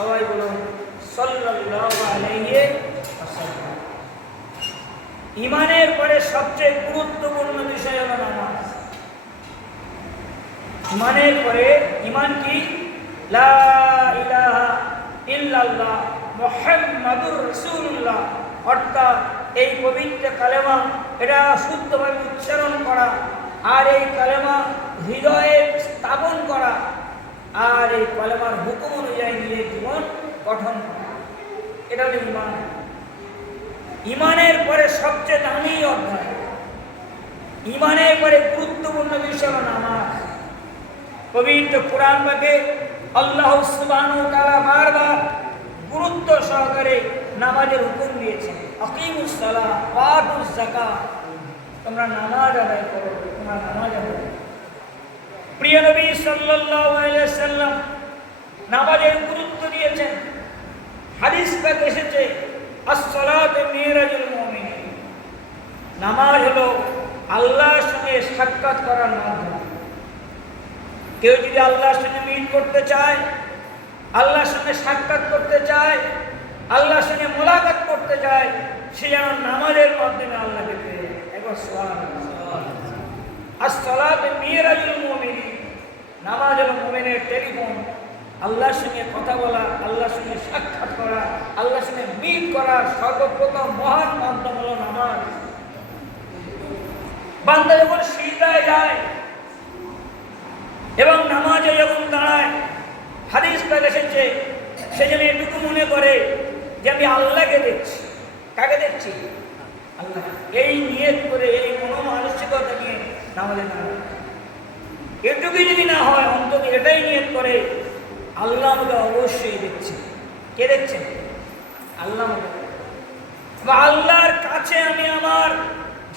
সবাই বলুন সাল্লাল্লাহু আলাইহি ওয়াসাল্লাম। ঈমানের পরে সবচেয়ে গুরুত্বপূর্ণ বিষয় হলো নামাজ। ঈমানের পরে ঈমান কি? লা ইলাহা ইল্লাল্লাহ মুহাম্মাদুর রাসূলুল্লাহ, অর্থাৎ এই পবিত্র কালেমা এটা শুদ্ধভাবে উচ্চারণ করা, আর এই কালেমা হৃদয়ে স্থাপন করা, আর এই কালেমার হুকুম অনুযায়ী নিজের জীবন গঠন করা, এটা হলো ঈমান। ঈমানের পরে সবচেয়ে দামি অধ্যায়, ঈমানের পরে গুরুত্বপূর্ণ বিষয় হলো নামাজ। পবিত্র কুরআন পাকে আল্লাহ সুবহানাহু ওয়া তাআলা বারবার গুরুত্ব সহকারে নামাজের হুকুম দিয়েছেন। আকিমুস সালাহ ওয়া আতুজ যাকাত, তোমরা নামাজ আদায় করো, তোমরা নামাজ আদায় করো। প্রিয় নবী সাল্লাল্লাহু আলাইহি ওয়াসাল্লাম নামাজের গুরুত্ব দিয়েছেন। হাদিস পাকে এসেছে আস-সালাতু মিরাজুল মুমিন, নামাজ হলো আল্লাহর সঙ্গে সাক্ষাৎ করার মাধ্যম। কেউ যদি আল্লাহর সঙ্গে মিট করতে চায়, আল্লাহর সঙ্গে সাক্ষাৎ করতে চায়, আল্লাহর সঙ্গে মোলাকাত করতে চায়, সে যেন নামাজের মাধ্যমে আল্লাহকে পেয়ে যায়। একবার সুবহানাল্লাহ। আস-সালাতু মিরাজুল মুমিন, নামাজ হলো মুমিনের টেলিফোন। আল্লাহর সঙ্গে কথা বলা, আল্লাহর সঙ্গে সাক্ষাৎ করা, আল্লাহর সঙ্গে মিট করার সর্বপ্রথম মহান মাধ্যম হলো নামাজ। বান্দা যখন সিজদায় যায় এবং নামাজে যখন দাঁড়ায়, হাদিস পাক এসেছে সে যেন এটুকু মনে করে যে আমি আল্লাহকে দেখছি। কাকে দেখছি? আল্লাহ। এই নিয়ত করে, এই মনোমানসিকতা নিয়ে নামাজে দাঁড়ায়। এটুকুই যদি না হয়, অন্তত এটাই নিয়ত করে আল্লাহ আমাকে অবশ্যই দেখছে। কে দেখছেন? আল্লাহ আমাকে। বা আল্লাহর কাছে আমি আমার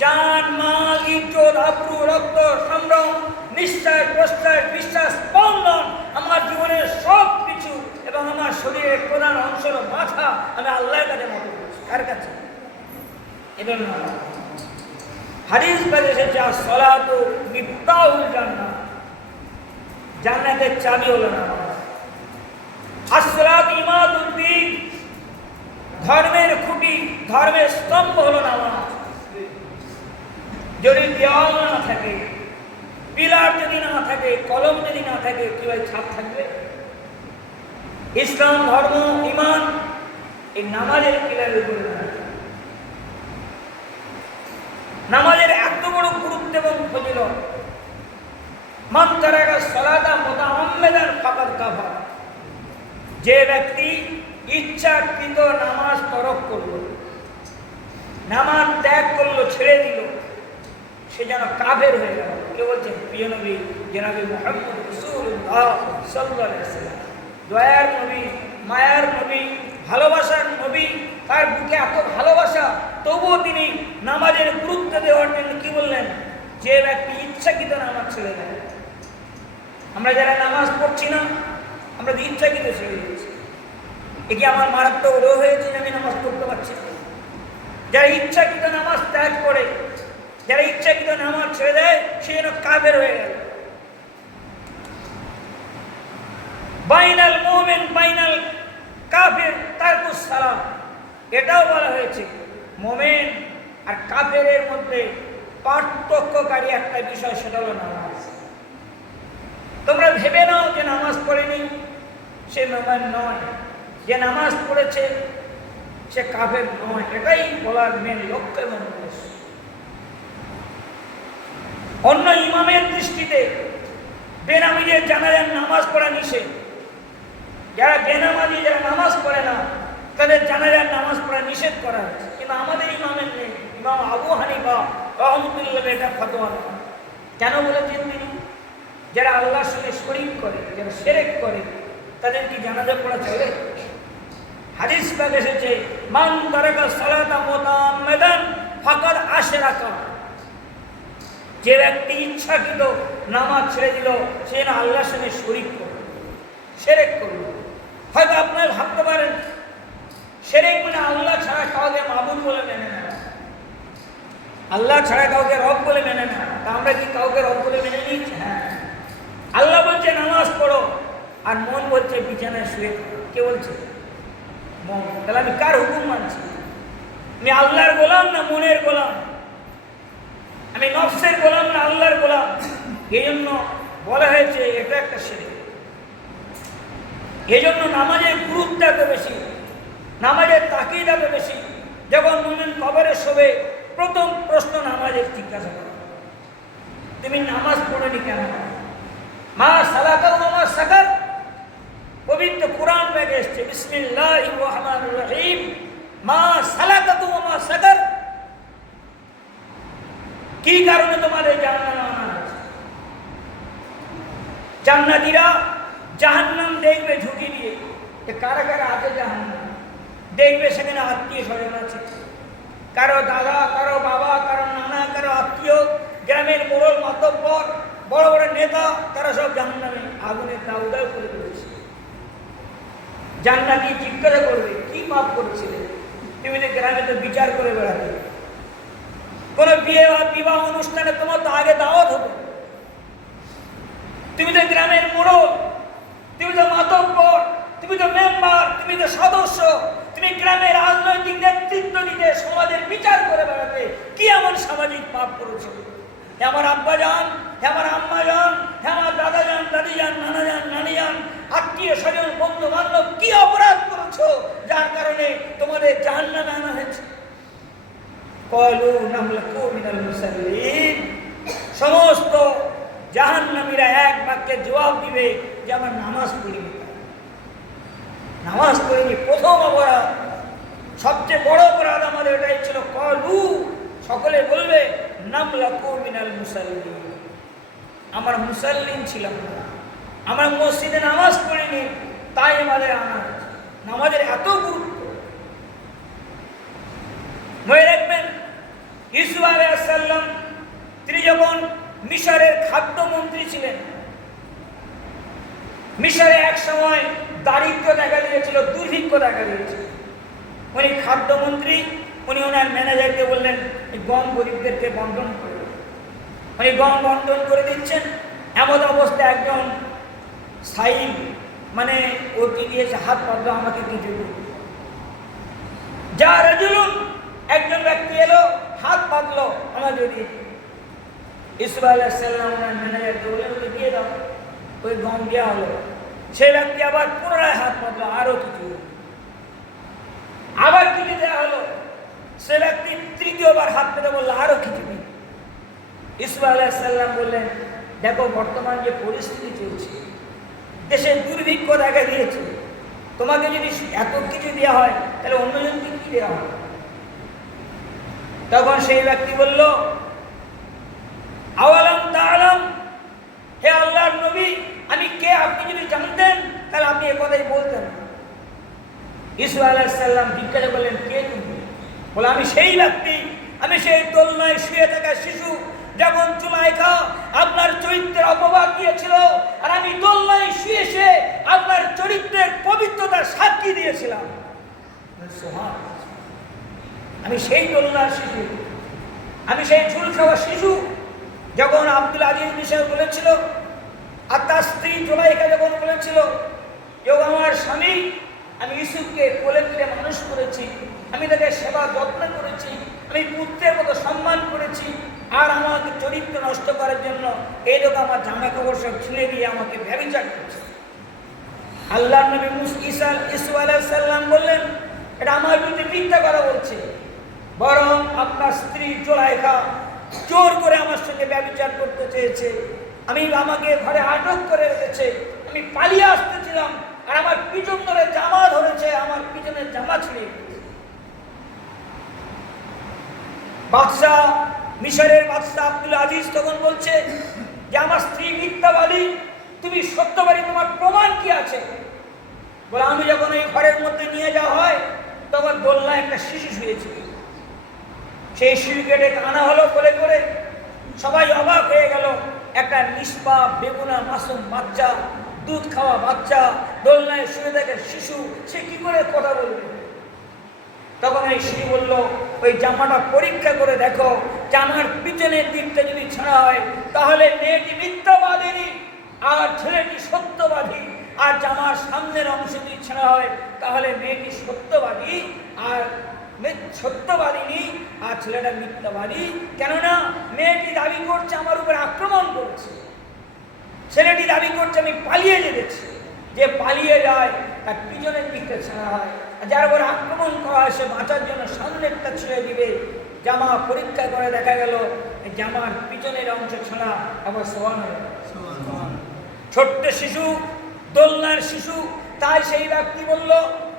জান, মাল, ইজ্জত, আবরু, রক্ত, সম্ভ্রম, নিঃশ্বাস প্রশ্বাস, বিশ্বাস, স্পন্দন, আমার জীবনের সব কিছু এবং আমার শরীরের প্রধান অংশ মাথা আমি আল্লাহর কাছে মনে করছি। কার কাছে? এটা না। হাদিস পাকে এসেছে আস-সালাতু মিফতাহুল জান্নাহ, জান্নাতের চাবি হলো নামাজ। আস-সালাতু ইমাদুদ্দিন, ধর্মের খুঁটি, ধর্মের স্তম্ভ হলো নামাজ। যদি দেওয়াল না থাকে, পিলার যদি না থাকে, কলম যদি না থাকে, কিভাবে ছাপ থাকবে? ইসলাম ধর্ম, ঈমান এই নামাজের পিলারের উপরে দাঁড়ায়। নামাজের এত বড় গুরুত্ব এবং ফজিলত, মান তারাকা সালাতা মুতাআম্মিদান ফাকাদ কাফার, যে ব্যক্তি ইচ্ছাকৃত নামাজ তরক করলো, নামাজ ত্যাগ করলো, ছেড়ে দিল, সে যেন কাফের হয়ে গেল। কে বলছেন? প্রিয় নবী জনাবে মুহাম্মদ রাসূলুল্লাহ সাল্লাল্লাহু আলাইহি ওয়াসাল্লাম, দয়ার নবী, মায়ার নবী, ভালোবাসার নবী। তার বুকে এত ভালোবাসা, তবুও তিনি নামাজের গুরুত্ব দেওয়ার জন্য কি বললেন? যে ব্যক্তি ইচ্ছাকৃত নামাজ ছেড়ে দেয়। আমরা যারা নামাজ পড়ছি না, আমরা ইচ্ছাকৃত ছেড়ে দিচ্ছি। এ কি আমার মারাত্মক রোগ হয়েছে যে আমি নামাজ পড়তে পারছি না? যারা ইচ্ছাকৃত নামাজ ত্যাগ করে, যারা ইচ্ছাকৃত নামাজ ছেড়ে দেয়, সে যেন কাফের হয়ে গেল। বাইনাল মুমিন বাইনাল কাফির তারকুস সালাত, এটাও বলা হয়েছে মুমিন আর কাফেরের মধ্যে পার্থক্যকারী একটা বিষয়, সেটা হলো নামাজ। তোমরা ভেবে নাও যে নামাজ পড়েনি সে মুমিন নয়, যে নামাজ পড়েছে সে কাফের নয়। এটাই বলার মেন লক্ষ্য এবং উদ্দেশ্য। অন্য ইমামের দৃষ্টিতে বেনামাজিদের জানাজার নামাজ পড়া নিষেধ। যারা বেনামাজি, যারা নামাজ পড়ে না, তাদের জানাজার নামাজ পড়া নিষেধ করা হয়েছে। কিন্তু আমাদের ইমামের নেই। ইমাম আবু হানিফা রাহমাতুল্লাহ এটা ফতোয়া না। কেন বলেছেন তিনি? যারা আল্লাহর সঙ্গে শরীক করে, যারা শিরক করে, তাদের কি জানাজা পড়া চলে? হাদিস পাক এসেছে মান তারাকা সালাতা মুতাআম্মিদান ফাকাদ আশরাকা, যে ব্যক্তি ইচ্ছাকৃত নামাজ ছেড়ে দিল, সে না আল্লাহর সঙ্গে শরীক করল, শিরক করল। হয়তো আপনারা ভাবতে পারেন শিরক মানে আল্লাহ ছাড়া কাউকে মাবুদ বলে মেনে নেয়, আল্লাহ ছাড়া কাউকে রব বলে মেনে নেয়। তা আমরা কি কাউকে রব বলে মেনে নিয়েছি? হ্যাঁ। আল্লাহ বলছে নামাজ পড়ো, আর মন বলছে বিছানায় শুয়ে থাকো। কে বলছে? মন। তাহলে আমি কার হুকুম মানছি? আমি আল্লাহর গোলাম না মনের গোলাম? আমি নফসের গোলাম না আল্লাহর গোলাম? এই জন্য বলা হয়েছে এটা একটা শিরক। এই জন্য নামাজের গুরুত্ব এত বেশি, নামাজের তাকিদ এত বেশি। যখন মুমিন কবরে শোবে, প্রথম প্রশ্ন নামাজের জিজ্ঞাসা করা, তুমি নামাজ পড়োনি কেন? মা সালাকাও মা সাকার। পবিত্র কোরআন থেকে এসছে বিসমিল্লাহির রহমানির রহিম, মা সালাকাও মা সাকার। কি কারণে তোমাদের জাহান্নামে আনা হয়েছে? জান্নাতীরা জাহান্নাম দেখবে ঝুঁকি দিয়ে, যে কারা কারা আছে জাহান্নাম দেখবে। সেখানে আত্মীয় স্বজন আছে, কারো দাদা, কারো বাবা, কারো নানা, কারো আত্মীয়, গ্রামের মোড়ল মাতব্বর, বড় বড় নেতা, তারা সব জাহান্নামে আগুনের দাউদাউ করে দিয়েছে। জান্নাতি জিজ্ঞাসা করবে, কি পাপ করেছিলে? তুমি তো গ্রামে তো বিচার করে বেড়াতে, কোন বিয়ে বা বিবাহ অনুষ্ঠানে তোমার তো আগে দাওয়াত হতো, তুমি তো গ্রামের মোড়ল, তুমি তো মাতব্বর, তুমি তো মেম্বার, তুমি তো সদস্য, তুমি গ্রামের রাজনৈতিক নেতৃত্ব দিতে, সমাজের বিচার করে বেড়াতে, কি এমন সামাজিক পাপ করেছো? হে আমার আব্বা যান, হে আমার আম্মা যান, হে আমার দাদা যান, দাদি যান, নানা যান, নানি যান, আত্মীয় স্বজন, বন্ধু বান্ধব, কি অপরাধ করেছো যার কারণে তোমাদের জাহান্নামে আনা হয়েছে? ক্বালু নামলাকু মিনাল মুসাল্লিন। সমস্ত জাহান্নামীরা এক বাক্যে জবাব দিবে যে আমার নামাজ পড়িনি, নামাজ পড়িনি। প্রথম অপরাধ, সবচেয়ে বড় অপরাধ আমাদের এটাই ছিল। ক্বালু, সকলে বলবে নামলাকু মিনাল মুসাল্লিন, আমরা মুসাল্লিন ছিলাম না, আমরা মসজিদে নামাজ পড়িনি, তাই আমাদের আনা হয়েছে। নামাজের এত গুরুত্ব। মনে রাখবেন, ইউসুফ আলাইহিস সালাম তিনি যখন মিশরের খাদ্যমন্ত্রী ছিলেন, মিশরে এক সময় দারিদ্র দেখা দিয়েছিল, দুর্ভিক্ষ দেখা দিয়েছিল। উনি খাদ্যমন্ত্রী, উনি ওনার ম্যানেজারকে বললেন গম গরিবদেরকে বন্টন করে। উনি গম বন্টন করে দিচ্ছেন, এমন অবস্থায় একজন সাইল, মানে ও কি দিয়েছে, হাত পাতলো, আমাকে কিছু যা রাজুলুন, একজন ব্যক্তি এলো, হাত পাতলো, আমাকে দিয়ে। ইউসুফ আলাইহিস সালাম ওনার ম্যানেজারকে বললেন ওকে দিয়ে দাও। ওই গম দেওয়া হলো। সে ব্যক্তি আবার পুনরায় হাত পাতলো, আরো কিছু, আবার কিছু দেওয়া হলো। সে ব্যক্তি তৃতীয়বার হাত পেতে বললো আরো কিছু দিন। ইউসুফ আলাইহিস সালাম বললেন, দেখো বর্তমান যে পরিস্থিতি চলছে, দেশে দুর্ভিক্ষ দেখা দিয়েছে, তোমাকে যদি এত কিছু দেওয়া হয় তাহলে অন্যজনকে কি দেওয়া হয়? তখন সেই ব্যক্তি বলল, আওয়ালাম তাআলাম, হে আল্লাহর নবী, আমি কে আপনি যদি জানতেন তাহলে আপনি এ কথাই বলতেন। ইউসুফ আলাইহিস সালাম জিজ্ঞাসা করলেন, কে তুমি? বলে, আমি সেই ব্যক্তি, আমি সেই দোলনায় শুয়ে থাকা শিশু, যখন জুলাইখা আপনার চরিত্রের অপবাদ দিয়েছিল, আর আমি দোলনায় শুয়ে শুয়ে আপনার চরিত্রের পবিত্রতার সাক্ষী দিয়েছিলাম। আমি সেই দোলনার শিশু, আমি সেই ঝুল খাওয়া শিশু, যখন আব্দুল আজিজ মিশর বলেছিল, আর তার স্ত্রী জুলাইখা যখন বলেছিল যে আমার স্বামী, আমি ইউসুফকে কোলে তুলে মানুষ করেছি, আমি তাকে সেবা যত্ন করেছি, আমি পুত্রের মতো সম্মান করেছি, আর আমাকে চরিত্র নষ্ট করার জন্য এই লোক আমার জামা কাপড় সব ছিঁড়ে দিয়ে আমাকে ব্যভিচার করেছে। আল্লাহ নবী ইউসুফ আলাইহিস সালাম বললেন, এটা আমার বিরুদ্ধে মিথ্যা কথা বলছে, বরং আপনার স্ত্রী জুলাইখা জোর করে আমার সঙ্গে ব্যভিচার করতে চেয়েছে, আমাকে ঘরে আটক করে রেখেছে, আমি পালিয়ে আসতেছিলাম, আর আমার পিছন ধরে জামা ধরেছে, আমার পিছনের জামা ছিঁড়ে গেছে। বাদশাহ, মিশরের বাদশাহ আব্দুল আজিজ তখন বলছে যে আমার স্ত্রী মিথ্যাবাদী, তুমি সত্যবাদী, তোমার প্রমাণ কি আছে? বলে, আমি যখন এই ঘরের মধ্যে নিয়ে যাওয়া হয় তখন দোলনায় একটা শিশু শুয়েছিল, সেই শিশুকে ডেকে আনা হলো কোলে করে। সবাই অবাক হয়ে গেল, একটা নিষ্পাপ বেগুনা মাসুম বাচ্চা, দুধ খাওয়া বাচ্চা, দোলনায় শুয়ে থাকে শিশু, সে কি করে কথা বলবে? তখন এই শিশু বলল, ওই জামাটা পরীক্ষা করে দেখো, জামার পিছনের দিকটা যদি ছাড়া হয় তাহলে মেয়েটি মিথ্যাবাদী আর ছেলেটি সত্যবাদী। আর জামার সামনের অংশ যদি ছেঁড়া হয় তাহলে মেয়েটি সত্যবাদী আর সত্যবাদিনী আর ছেলেটা মিথ্যাবাদী। কেননা মেয়েটি দাবি করছে আমার উপর আক্রমণ করেছে, ছেলেটি দাবি করছে আমি পালিয়ে যেতেছি। যে পালিয়ে যায় তার পিছনের দিকটা ছেঁড়া হয়, যার উপর আক্রমণ করা হয় সে বাঁচার জন্য সামনেরটা ছেড়ে দিবে। জামা পরীক্ষা করে দেখা গেল জামার পিছনের অংশ ছেঁড়া, আবার সমান হয়ে গেল। ছোট্ট শিশু, দোলনার শিশু, তাই সেই ব্যক্তি বলল,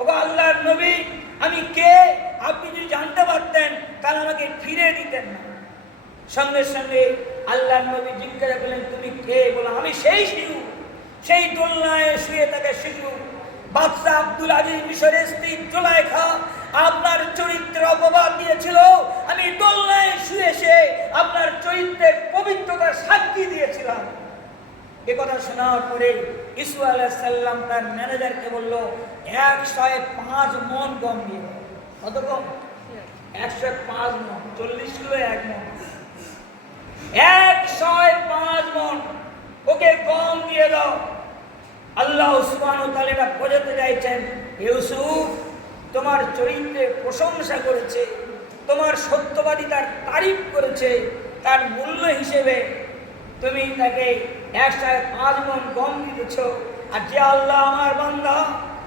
ওগো আল্লাহর নবী আমি কে? আপনি যদি জানতে পারতেন তাহলে আমাকে ফিরে দিতেন না। সঙ্গে সঙ্গে আল্লাহর নবী জিজ্ঞাসা করলেন তুমি কে? বলো আমি সেই শিশু, সেই দোলনায় শুয়ে থাকা শিশু। বাদশা আব্দুল আজিজ মিশরের স্ত্রী জুলাইখা আপনার চরিত্রের অপবাদ দিয়েছিল, আমি দোলনায় শুয়ে সে আপনার চরিত্রের পবিত্রতার সাক্ষী দিয়েছিলাম। এ কথা শোনার পরে ইসু আলাইহিস সালাম তার ম্যানেজারকে বলল 105 মণ গম দিয়ে দাও। কত গম? 105 মণ, 40 কিলো 1 মণ, 105 মণ ওকে গম দিয়ে দাও। আল্লাহ সুবহানাহু ওয়া তাআলা বোঝাতে চাইছেন ইউসুফ তোমার চরিত্রের প্রশংসা করেছে, তোমার সত্যবাদিতার তারিফ করেছে, তার মূল্য হিসেবে তুমি তাকে 105 মণ গম দিয়েছ। আর যে আল্লাহ আমার বান্দা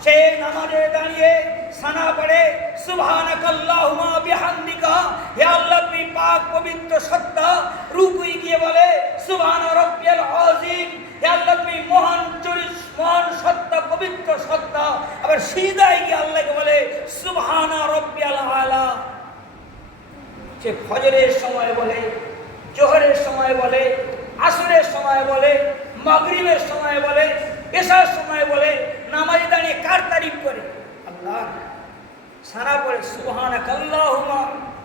সে নামাজে দাঁড়িয়ে সানা পড়ে সুবহানাকাল্লাহুম্মা বিহামদিকা, হে আল্লাহ তুমি পাক পবিত্র সত্তা, রুকুই গিয়ে বলে সুবহান রাব্বিয়াল আযীম, হে আল্লাহ তুমি মহান মহান সত্তা, পবিত্র সত্তা। আবার সিজদায় গিয়ে আল্লাহকে বলে সুবহান রাব্বিয়াল আলা। সে ফজরের সময় বলে, জোহরের সময় বলে, আসরের সময় বলে, মাগরিবের সময় বলে, এশার সময় বলে, নামাজে দাঁড়িয়ে কার তারিফ করে? আল্লাহ। সারা পড়ে সুবহানাকাল্লাহুম্মা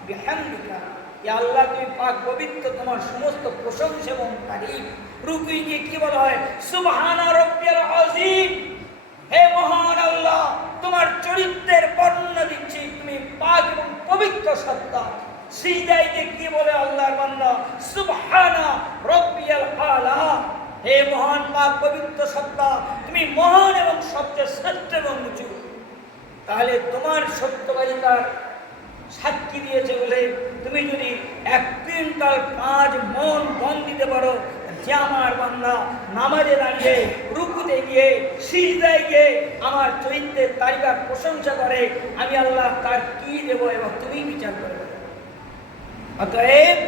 বিহামদিকা, ইয়া আল্লাহ তুমি পাক পবিত্র, তোমার সমস্ত প্রশংসা এবং তারিফ। রুকুই গিয়ে কি বলা হয়? সুবহান রাব্বিয়াল আযীম, হে মহান আল্লাহ তোমার চরিত্রের বর্ণনা দিচ্ছি, তুমি পাক এবং পবিত্র সত্তা। সিজদায় গিয়ে কি বলে আল্লাহর বান্দা? সুবহানা রাব্বিয়াল আলা, হে মহান পাক পবিত্র সত্তা, তুমি মহান এবং সবচেয়ে শ্রেষ্ঠ এবং উঁচু। তাহলে তোমার সত্যবাদিতার সাক্ষী দিয়েছে বলে তুমি যদি 1 কুইন্টাল 5 মণ গম দিতে পারো, যে আমার বান্দা নামাজে দাঁড়িয়ে রুকুতে গিয়ে সিজদায় গিয়ে আমার চরিত্রের তারিফার প্রশংসা করে, আমি আল্লাহ তার কি দেব এবং তুমি বিচার করবে। অতএব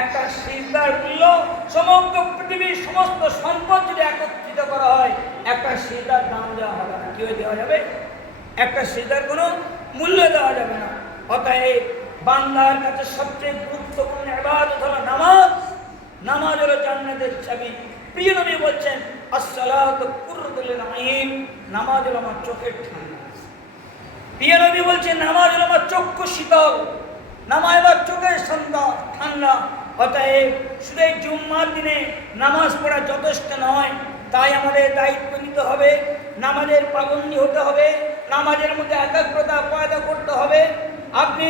একটা সিজদার মূল্য সমগ্র পৃথিবীর সমস্ত সম্পদ যদি একত্রিত করা হয়, একটা সিজদার দাম দেওয়া হবে না। কি দেওয়া যাবে? একটা সিজদার কোনো মূল্য দেওয়া যাবে না। অতএব বান্দার কাছে সবচেয়ে গুরুত্বপূর্ণ ইবাদত হলো নামাজ। নামাজ হলো জান্নাতের চাবি। প্রিয় নবী বলছেন আসসালাতু কুররাতুল আইন, নামাজ হলো আমার চোখের ঠান্ডা। প্রিয় নবী বলছেন নামাজ হলো আমার চক্ষু শীতল, নামাজ আমার চোখের ঠান্ডা। অতএব শুধু এই জুম্মার দিনে নামাজ পড়া যথেষ্ট নয়, তাই আমাদের দায়িত্ব নিতে হবে, নামাজের পাবন্দী হতে হবে, নামাজের মধ্যে একাগ্রতা পয়দা করতে হবে। আপনি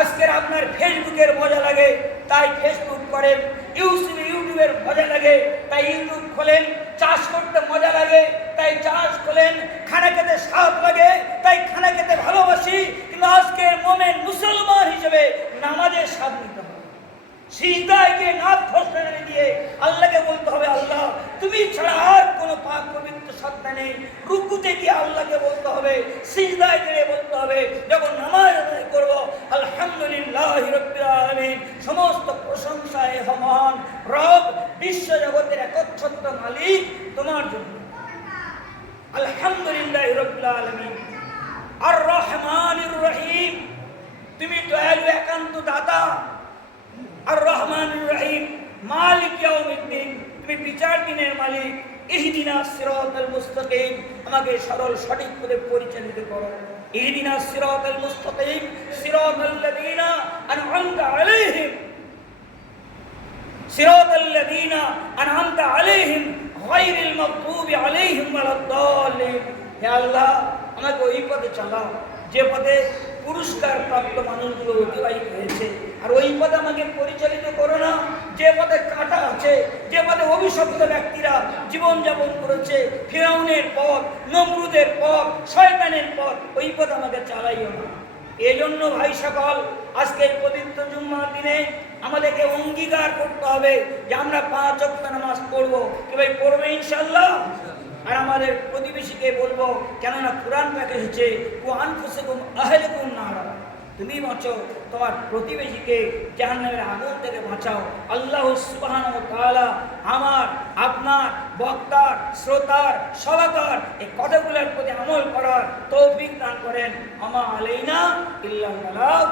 আজকের আপনার ফেসবুকের মজা লাগে তাই ফেসবুক করেন, ইউটিউবের মজা লাগে তাই ইউটিউব খোলেন, চাষ করতে মজা লাগে তাই চাষ খোলেন, খানা খেতে স্বাদ লাগে তাই খানা খেতে ভালোবাসি। কিন্তু আজকের মোমেন মুসলমান হিসেবে নামাজের স্বাদ নিতে হবে। সিজদায় গিয়ে নাক ঘষে দিয়ে আল্লাহকে বলতে হবে আল্লাহ তুমি ছাড়া আর কোনো পাক পবিত্র সত্তা নেই। রুকুতে গিয়ে আল্লাহকে বলতে হবে, সিজদায় গিয়ে বলতে হবে, যখন নামাজ আদায় করব আলহামদুলিল্লাহি রাব্বিল আলামিন, সমস্ত প্রশংসা এ মহান রব বিশ্ব জগতের একচ্ছত্র মালিক তোমার জন্য। আলহামদুলিল্লাহি রাব্বিল আলামিন আর রহমানির রহিম, তুমি দয়ালু একান্ত দাতা। আর রহমানুর রহিম মালিক ইয়াউমিদ্দিন, তুমি বিচার দিনের মালিক। ইহদিনাস সিরাতাল মুস্তাকিম, আমাকে সরল সঠিক পথে পরিচালিত করো। ইহদিনাস সিরাতাল মুস্তাকিম সিরাতাল্লাযীনা আন'আমতা আলাইহিম, সিরাতাল্লাযীনা আন'আমতা আলাইহিম গায়রিল মাগদুবি আলাইহিম ওয়ালাদ-দাল্লিন। হে আল্লাহ আমাকে ওই পথে চালাও যে পথে পুরস্কার প্রাপ্ত মানুষগুলো অতিবাহিত হয়েছে। আর ওই পথে আমাকে পরিচালিত করো না যে পথে কাঁটা আছে, যে পথে অভিশপ্ত ব্যক্তিরা জীবনযাপন করেছে, ফিরাউনের পথ, নমরুদের পথ, শয়তানের পথ, ওই পথ আমাকে চালাইও না। এই জন্য ভাই সকল, আজকের পবিত্র জুম্মার দিনে আমাদেরকে অঙ্গীকার করতে হবে যে আমরা 5 ওয়াক্ত নামাজ পড়বো। কি ভাই পড়বে ইনশাআল্লাহ? আর আমাদের প্রতিবেশীকে বলবো, কেননা কোরআন পাকে এসেছে ওয়া আনফুসাকুম আহলিকুম নারা, তুমি বাঁচো, তোমার প্রতিবেশীকে জাহান্নামের আগুন থেকে বাঁচাও। আল্লাহ সুবহানাহু ওয়া তাআলা আমার, আপনার, বক্তার, শ্রোতার, সবাকার এই কথাগুলোর প্রতি আমল করার তৌফিক দান করেন। আমা আলাইনা ইল্লাল বালাগ।